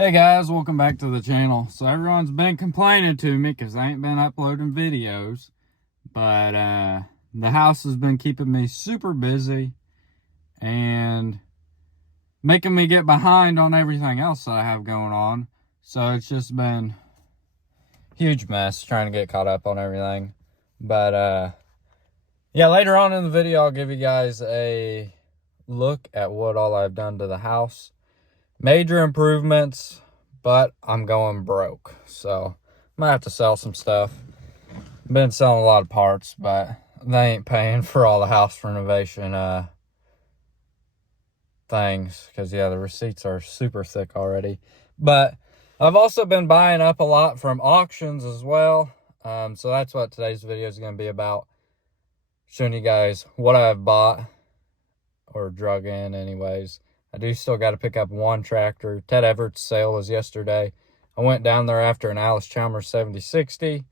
Hey guys, welcome back to the channel. So everyone's been complaining to me because I ain't been uploading videos, but the house has been keeping me super busy and making me get behind on everything else that I have going on. So it's just been a huge mess trying to get caught up on everything. But yeah, later on in the video I'll give you guys a look at what all I've done to the house. Major improvements, but I'm going broke, so I might have to sell some stuff. Been selling a lot of parts, but they ain't paying for all the house renovation things, because yeah, the receipts are super thick already. But I've also been buying up a lot from auctions as well, so that's what today's video is going to be about, showing you guys what I've bought or drug in anyways. I do still got to pick up one tractor. Ted Everett's sale was yesterday. I went down there after an Allis-Chalmers 7060,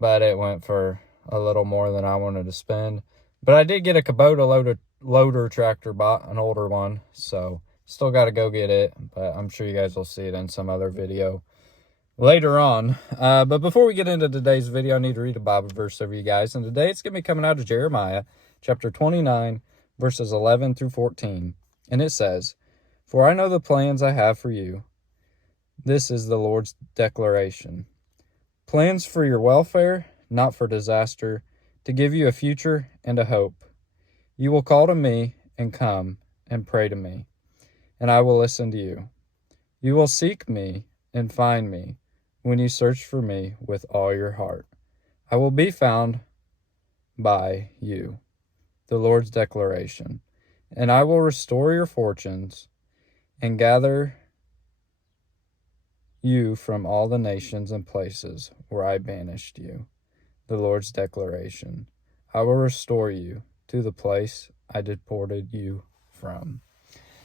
but it went for a little more than I wanted to spend. But I did get a Kubota loader tractor, bought an older one, so still got to go get it, but I'm sure you guys will see it in some other video later on. But before we get into today's video, I need to read a Bible verse over you guys, and today it's going to be coming out of Jeremiah chapter 29, verses 11 through 14. And it says, "For I know the plans I have for you." This is the Lord's declaration. "Plans for your welfare, not for disaster, to give you a future and a hope. You will call to me and come and pray to me, and I will listen to you. You will seek me and find me when you search for me with all your heart. I will be found by you." The Lord's declaration. "And I will restore your fortunes and gather you from all the nations and places where I banished you." The Lord's declaration. "I will restore you to the place I deported you from."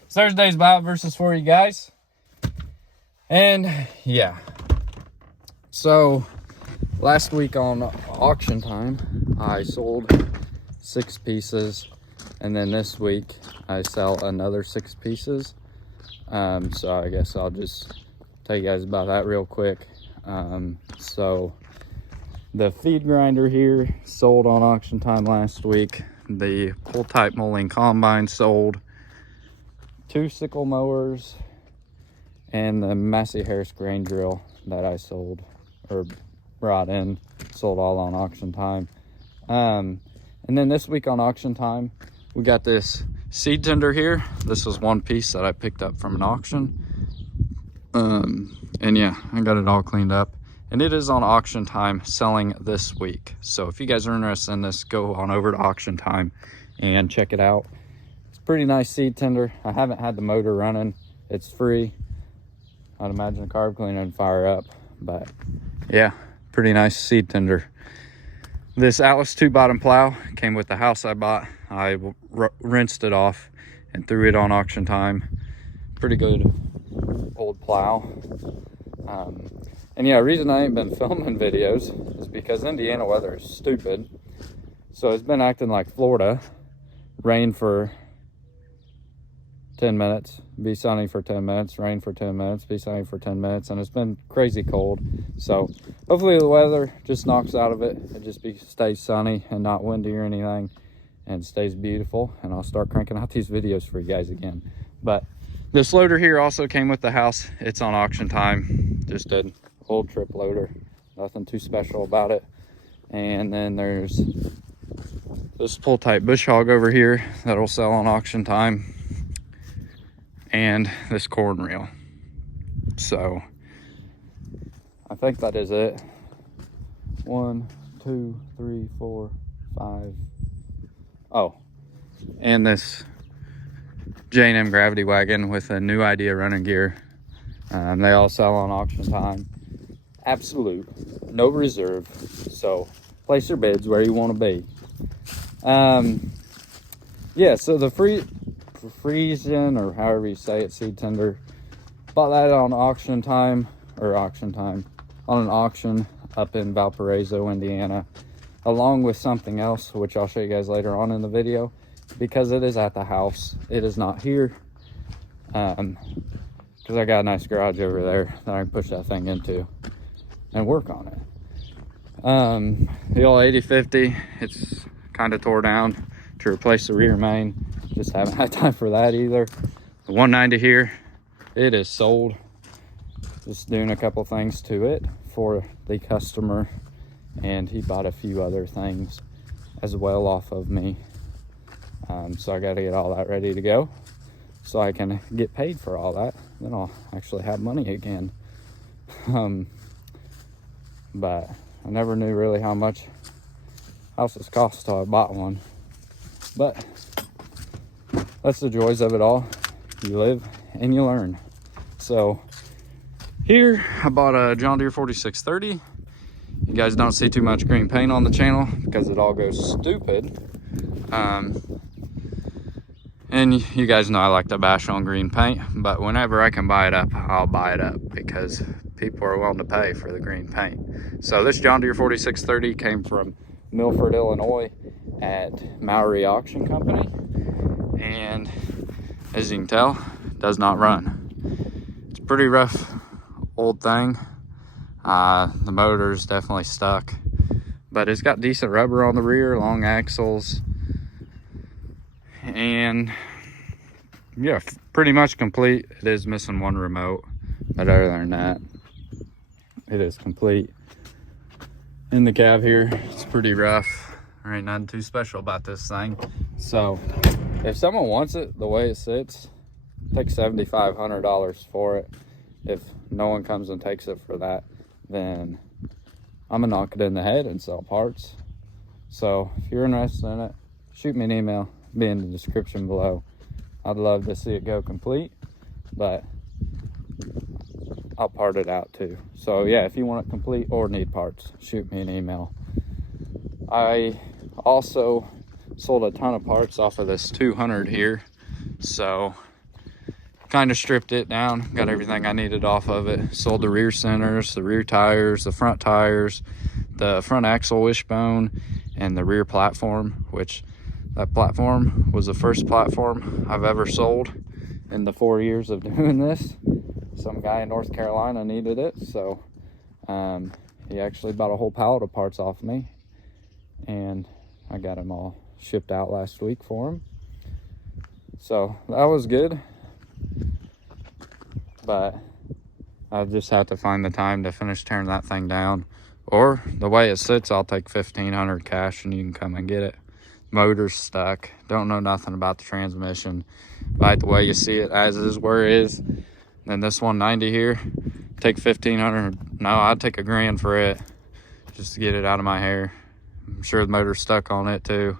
So there's today's Bible verses for you guys. And yeah. So last week on auction time, I sold 6 pieces. And then this week, I sell another 6 pieces. So I guess I'll just tell you guys about that real quick. So the feed grinder here sold on auction time last week. The pull type mulling combine sold. 2 sickle mowers. And the Massey Harris grain drill that I sold, or brought in, sold all on auction time. And then this week on auction time, we got this seed tender here. This was one piece that I picked up from an auction. And yeah, I got it all cleaned up. And it is on auction time, selling this week. So if you guys are interested in this, go on over to auction time and check it out. It's a pretty nice seed tender. I haven't had the motor running. It's free. I'd imagine a carb cleaner and fire up. But yeah, pretty nice seed tender. This Atlas 2-bottom plow came with the house I bought. I rinsed it off and threw it on auction time. Pretty good old plow. And yeah, the reason I ain't been filming videos is because Indiana weather is stupid. So it's been acting like Florida. Rain for 10 minutes, be sunny for 10 minutes, rain for 10 minutes, be sunny for 10 minutes, and it's been crazy cold. So hopefully the weather just knocks out of it. It just stays sunny and not windy or anything, and stays beautiful, and I'll start cranking out these videos for you guys again. But this loader here also came with the house. It's on auction time. Just an old trip loader, nothing too special about it. And then there's this pull type bush hog over here that'll sell on auction time, and this corn reel. So I think that is it. 1, 2, 3, 4, 5. Oh, and this J&M gravity wagon with a new idea running gear. They all sell on auction time. Absolute, no reserve. So place your bids where you want to be. Yeah, so the Friesian, or however you say it, seed tender, bought that on auction time, on an auction up in Valparaiso, Indiana, along with something else, which I'll show you guys later on in the video, because it is at the house. It is not here. because I got a nice garage over there that I can push that thing into and work on it. The old 8050, it's kind of tore down to replace the rear main. Just haven't had time for that either. The 190 here, it is sold. Just doing a couple things to it for the customer, and he bought a few other things as well off of me. So I got to get all that ready to go so I can get paid for all that. Then I'll actually have money again. But I never knew really how much houses cost till I bought one. But that's the joys of it all. You live and you learn. So here I bought a John Deere 4630. You guys don't see too much green paint on the channel because it all goes stupid. And you guys know I like to bash on green paint, but whenever I can buy it up, I'll buy it up because people are willing to pay for the green paint. So this John Deere 4630 came from Milford, Illinois at Maury Auction Company. And as you can tell, it does not run. It's a pretty rough old thing. The motor's definitely stuck, but it's got decent rubber on the rear, long axles, and yeah, pretty much complete. It is missing one remote, but other than that, it is complete. In the cab here, it's pretty rough. There ain't nothing too special about this thing. So if someone wants it the way it sits, take $7,500 for it. If no one comes and takes it for that, then I'm gonna knock it in the head and sell parts. So if you're interested in it, shoot me an email, be in the description below. I'd love to see it go complete, but I'll part it out too. So yeah, if you want it complete or need parts, shoot me an email. I also sold a ton of parts off of this 200 here, so kind of stripped it down, got everything I needed off of it. Sold the rear centers, the rear tires, the front tires, the front axle wishbone, and the rear platform, which that platform was the first platform I've ever sold in the 4 years of doing this. Some guy in North Carolina needed it, so he actually bought a whole pallet of parts off me, and I got them all shipped out last week for him. So that was good. But I just have to find the time to finish tearing that thing down, or the way it sits, I'll take $1,500 cash and you can come and get it. Motor's stuck, don't know nothing about the transmission. Like the way you see it as is where it is. Then this 190 here, take $1,500. No, I'd take $1,000 for it just to get it out of my hair. I'm sure the motor's stuck on it too.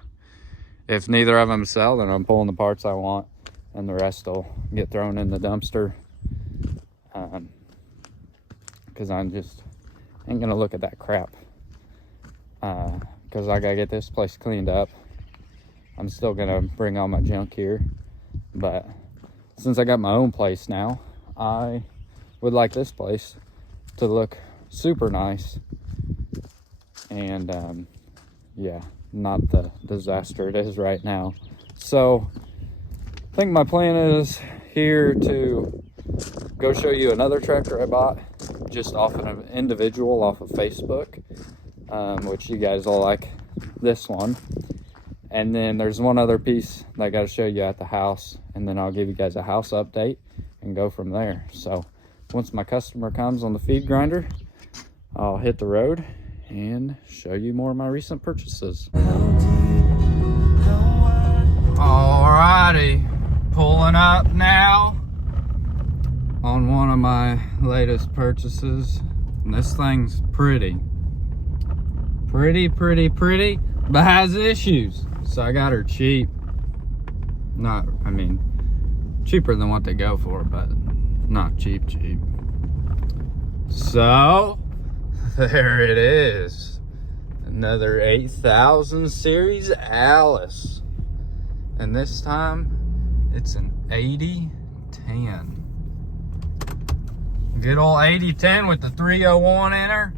If neither of them sell, then I'm pulling the parts I want and the rest will get thrown in the dumpster. Because I'm just ain't gonna look at that crap, because I gotta get this place cleaned up. I'm still gonna bring all my junk here, but since I got my own place now, I would like this place to look super nice and yeah, not the disaster it is right now. So I think my plan is here to go show you another tractor I bought just off an individual off of Facebook, which you guys will like this one. And then there's one other piece that I got to show you at the house, and then I'll give you guys a house update and go from there. So once my customer comes on the feed grinder, I'll hit the road and show you more of my recent purchases. Alrighty, pulling up now on one of my latest purchases. And this thing's pretty, but has issues. So I got her cheap. Not, I mean, cheaper than what they go for, but not cheap. So there it is. Another 8000 series Alice. And this time it's an 8010. Good old 8010 with the 301 in her.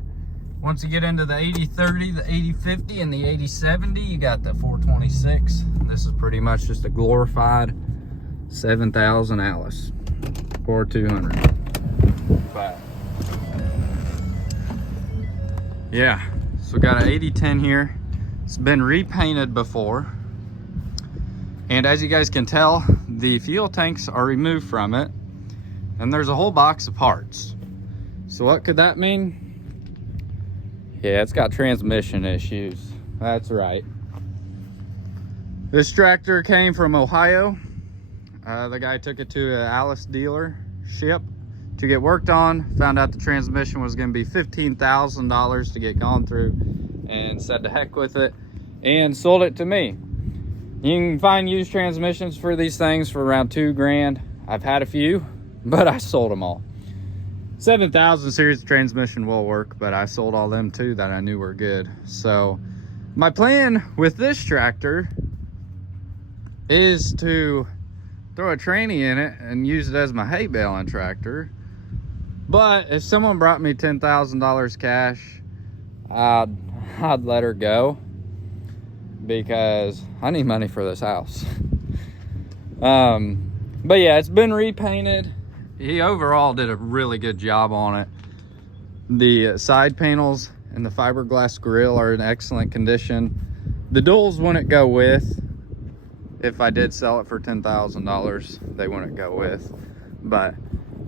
Once you get into the 8030, the 8050, and the 8070, you got the 426. This is pretty much just a glorified 7000 Alice. for 200. But yeah, so got an 8010 here. It's been repainted before, and as you guys can tell, the fuel tanks are removed from it, and there's a whole box of parts. So what could that mean? Yeah, it's got transmission issues. That's right. This tractor came from Ohio. The guy took it to an Alice dealership to get worked on. Found out the transmission was going to be $15,000 to get gone through, and said to heck with it and sold it to me. You can find used transmissions for these things for around $2 grand. I've had a few, but I sold them all. 7000 series transmission will work, but I sold all them too that I knew were good. So my plan with this tractor is to throw a tranny in it and use it as my hay baling tractor. But if someone brought me $10,000 cash, I'd let her go, because I need money for this house. But yeah, it's been repainted. He overall did a really good job on it. The side panels and the fiberglass grille are in excellent condition. The duals wouldn't go with. If I did sell it for $10,000, they wouldn't go with. But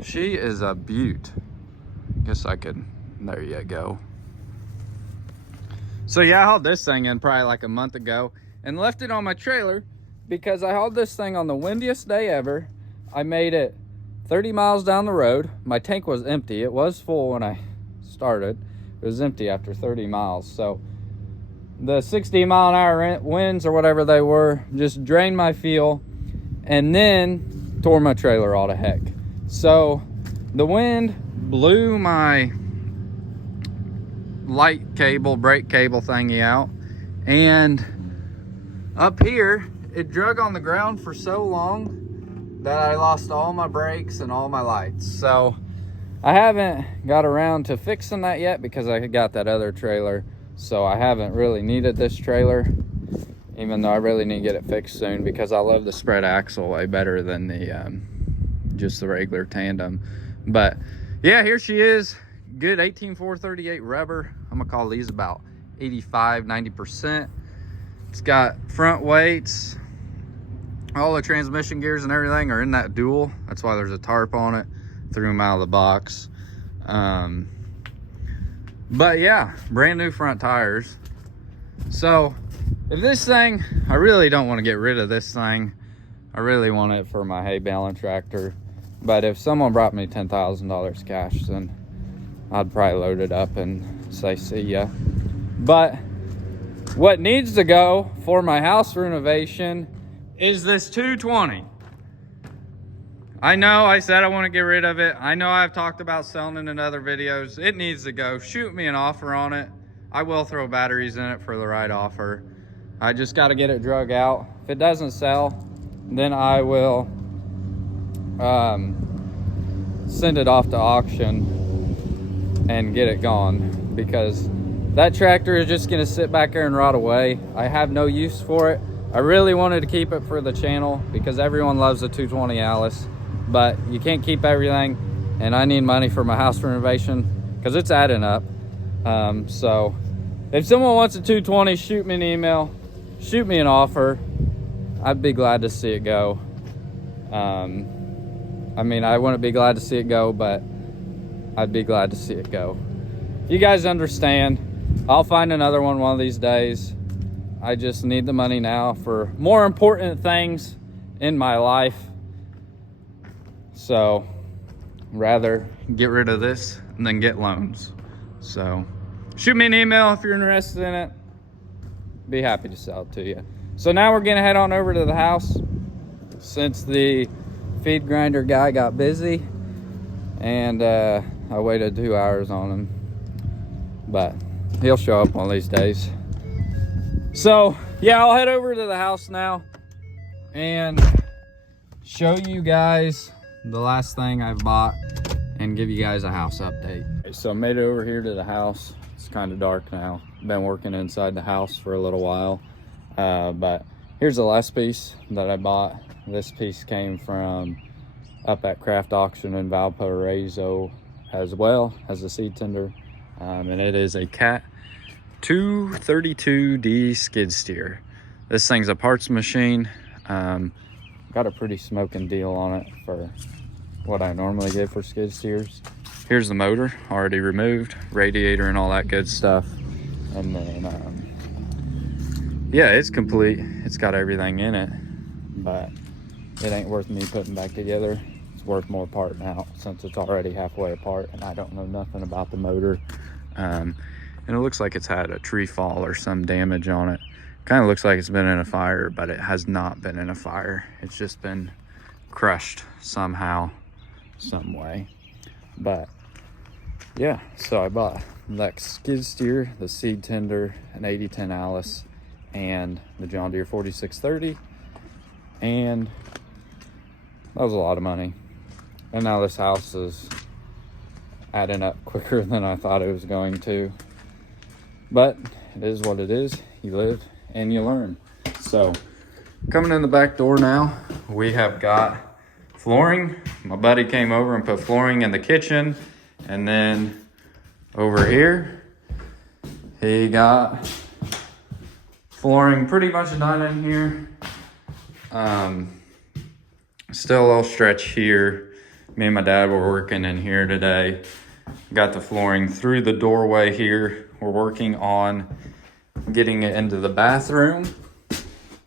she is a beaut. Guess I could, there you go. So yeah, I hauled this thing in probably like a month ago and left it on my trailer because I hauled this thing on the windiest day ever. I made it 30 miles down the road. My tank was empty. It was full when I started. It was empty after 30 miles. So the 60-mile-an-hour winds or whatever they were just drained my fuel and then tore my trailer all to heck. So the wind blew my light cable, brake cable thingy out, and up here it drug on the ground for so long that I lost all my brakes and all my lights. So I haven't got around to fixing that yet because I got that other trailer. So I haven't really needed this trailer, even though I really need to get it fixed soon because I love the spread axle way better than the just the regular tandem. But yeah, here she is. Good 18438 rubber. I'm gonna call these about 85-90%. It's got front weights. All the transmission gears and everything are in that dual. That's why there's a tarp on it. Threw them out of the box. But yeah, brand new front tires. So if this thing, I really don't want to get rid of this thing. I really want it for my hay baling tractor. But if someone brought me $10,000 cash, then I'd probably load it up and say see ya. But what needs to go for my house renovation is this 220. I know I said I want to get rid of it. I know I've talked about selling it in other videos. It needs to go. Shoot me an offer on it. I will throw batteries in it for the right offer. I just got to get it drug out. If it doesn't sell, then I will send it off to auction and get it gone, because that tractor is just going to sit back there and rot away. I have no use for it. I really wanted to keep it for the channel because everyone loves the 220 Alice, but you can't keep everything, and I need money for my house renovation because it's adding up. So if someone wants a 220, shoot me an email, shoot me an offer. I'd be glad to see it go. I mean, I wouldn't be glad to see it go, but I'd be glad to see it go. You guys understand. I'll find another one of these days. I just need the money now for more important things in my life. So rather get rid of this and then get loans. So shoot me an email if you're interested in it. Be happy to sell it to you. So now we're gonna head on over to the house since the feed grinder guy got busy, and I waited 2 hours on him, but he'll show up one of these days. So yeah, I'll head over to the house now and show you guys the last thing I've bought and give you guys a house update. Okay, so I made it over here to the house. It's kind of dark now. Been working inside the house for a little while, but here's the last piece that I bought. This piece came from up at Craft Auction in Valparaiso as well as a seed tender. And it is a Cat 232D skid steer. This thing's a parts machine. Got a pretty smoking deal on it for what I normally get for skid steers. Here's the motor already removed, radiator and all that good stuff. And then, yeah, it's complete. It's got everything in it, but it ain't worth me putting back together. It's worth more parting out since it's already halfway apart and I don't know nothing about the motor. And it looks like it's had a tree fall or some damage on it. Kind of looks like it's been in a fire, but it has not been in a fire. It's just been crushed somehow, some way. But yeah, so I bought Lex skid steer, the seed tender, an 8010 Alice, and the John Deere 4630. And that was a lot of money. And now this house is adding up quicker than I thought it was going to. But it is what it is. You live and you learn. So coming in the back door now, we have got flooring. My buddy came over and put flooring in the kitchen. And then over here, he got flooring pretty much done in here. Still a little stretch here. Me and my dad were working in here today. Got the flooring through the doorway here. We're working on getting it into the bathroom.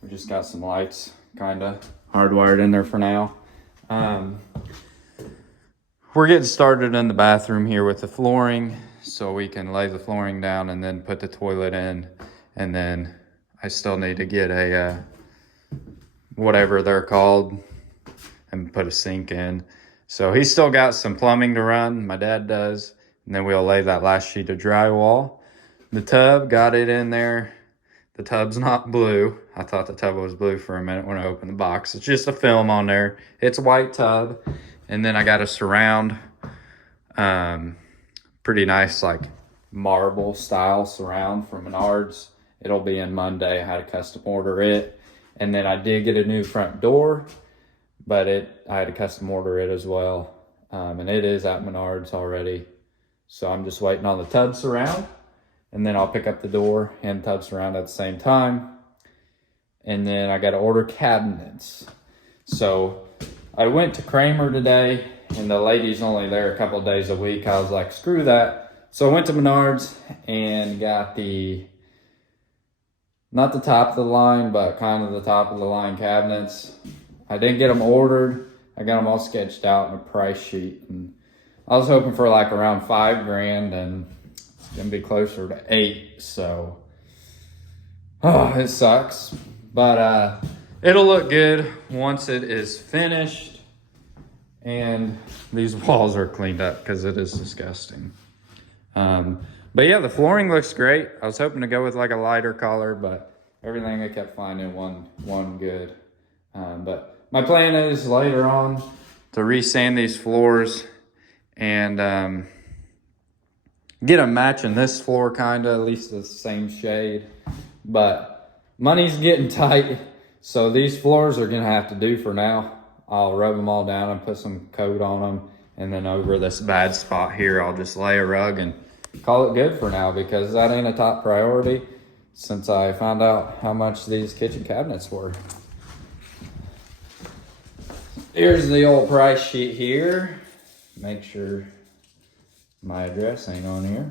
We just got some lights kind of hardwired in there for now. We're getting started in the bathroom here with the flooring so we can lay the flooring down and then put the toilet in. And then I still need to get a, whatever they're called, and put a sink in. So he's still got some plumbing to run, my dad does. And then we'll lay that last sheet of drywall. The tub, got it in there. The tub's not blue. I thought the tub was blue for a minute when I opened the box. It's just a film on there. It's a white tub. And then I got a surround, pretty nice, like marble style surround from Menards. It'll be in Monday. I had to custom order it. And then I did get a new front door, but I had to custom order it as well. And it is at Menards already. So I'm just waiting on the tub surround, and then I'll pick up the door and tub surround at the same time. And then I got to order cabinets. So I went to Kramer today, and the lady's only there a couple of days a week. I was like, screw that. So I went to Menards and got not the top of the line, but kind of the top of the line cabinets. I didn't get them ordered. I got them all sketched out in a price sheet. And I was hoping for like around $5,000, and it's gonna be closer to 8. So, it sucks. But it'll look good once it is finished and these walls are cleaned up, because it is disgusting. But yeah, the flooring looks great. I was hoping to go with like a lighter color, but everything I kept finding one good. But my plan is later on to re-sand these floors and get them matching this floor, kind of, at least the same shade. But money's getting tight, so these floors are gonna have to do for now. I'll rub them all down and put some coat on them, and then over this bad spot here, I'll just lay a rug and call it good for now, because that ain't a top priority since I found out how much these kitchen cabinets were. Here's the old price sheet here. Make sure my address ain't on here.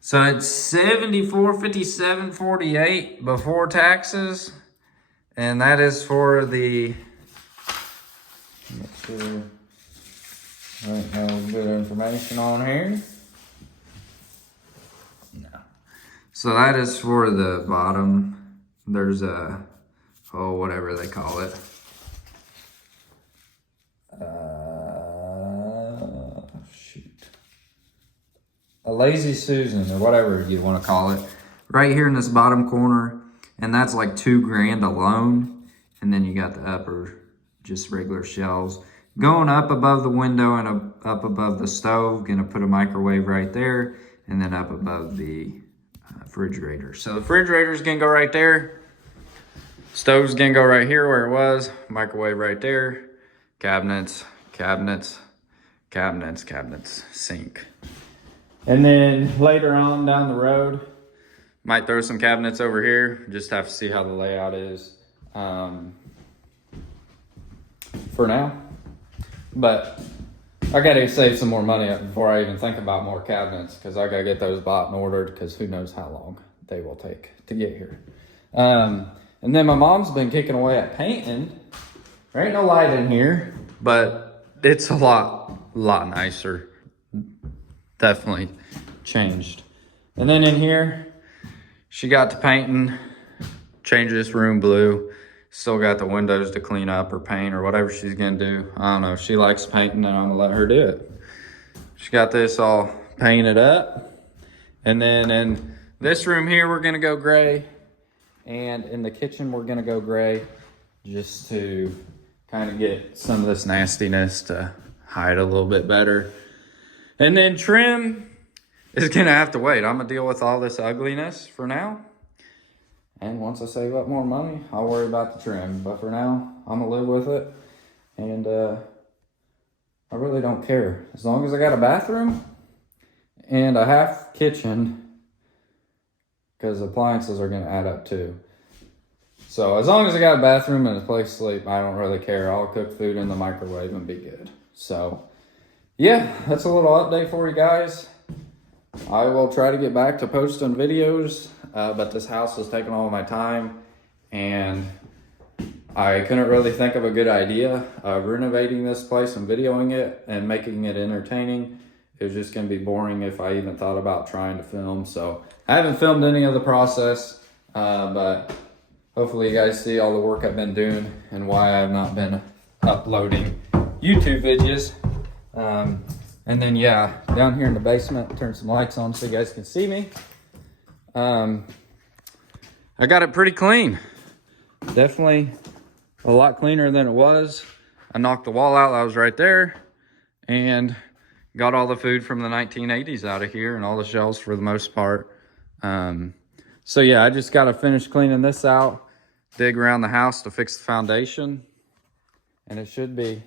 So it's $74.57.48 before taxes, and that is for the, make sure I have good information on here. No. So that is for the bottom. There's a, whatever they call it. A Lazy Susan, or whatever you want to call it, right here in this bottom corner, and that's like $2,000 alone. And then you got the upper, just regular shelves going up above the window and up above the stove. Gonna put a microwave right there, and then up above the refrigerator. So the refrigerator's gonna go right there. Stove's gonna go right here where it was. Microwave right there. cabinets, cabinets, cabinets, cabinets, sink. And then later on down the road, might throw some cabinets over here. Just have to see how the layout is for now. But I gotta save some more money before I even think about more cabinets, because I gotta get those bought and ordered, because who knows how long they will take to get here. And then my mom's been kicking away at painting. There ain't no light in here, but it's a lot nicer. Definitely changed. And then in here, she got to painting, changed this room blue. Still got the windows to clean up or paint or whatever she's gonna do. I don't know, she likes painting and I'm gonna let her do it. She got this all painted up. And then in this room here, we're gonna go gray. And in the kitchen, we're gonna go gray, just to kind of get some of this nastiness to hide a little bit better. And then trim is gonna have to wait. I'm gonna deal with all this ugliness for now. And once I save up more money, I'll worry about the trim. But for now, I'm gonna live with it. And I really don't care. As long as I got a bathroom and a half kitchen, because appliances are gonna add up too. So as long as I got a bathroom and a place to sleep, I don't really care. I'll cook food in the microwave and be good. So yeah, that's a little update for you guys. I will try to get back to posting videos, but this house is taking all my time, and I couldn't really think of a good idea of renovating this place and videoing it and making it entertaining. It was just gonna be boring if I even thought about trying to film. So I haven't filmed any of the process, but hopefully you guys see all the work I've been doing and why I have not been uploading YouTube videos. And then yeah, down here in the basement, turn some lights on so you guys can see me. I got it pretty clean. Definitely a lot cleaner than it was. I knocked the wall out that was right there and got all the food from the 1980s out of here and all the shelves for the most part. So yeah, I just got to finish cleaning this out, dig around the house to fix the foundation, and it should be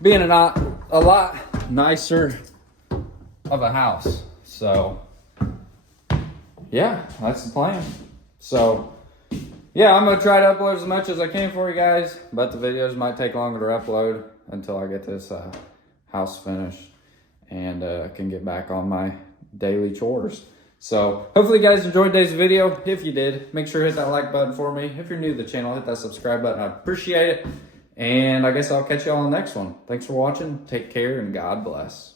being a lot nicer of a house. So yeah, that's the plan. So yeah, I'm gonna try to upload as much as I can for you guys, but the videos might take longer to upload until I get this house finished and can get back on my daily chores. So hopefully you guys enjoyed today's video. If you did, make sure to hit that like button for me. If you're new to the channel, hit that subscribe button. I appreciate it. And I guess I'll catch you all on the next one. Thanks for watching. Take care and God bless.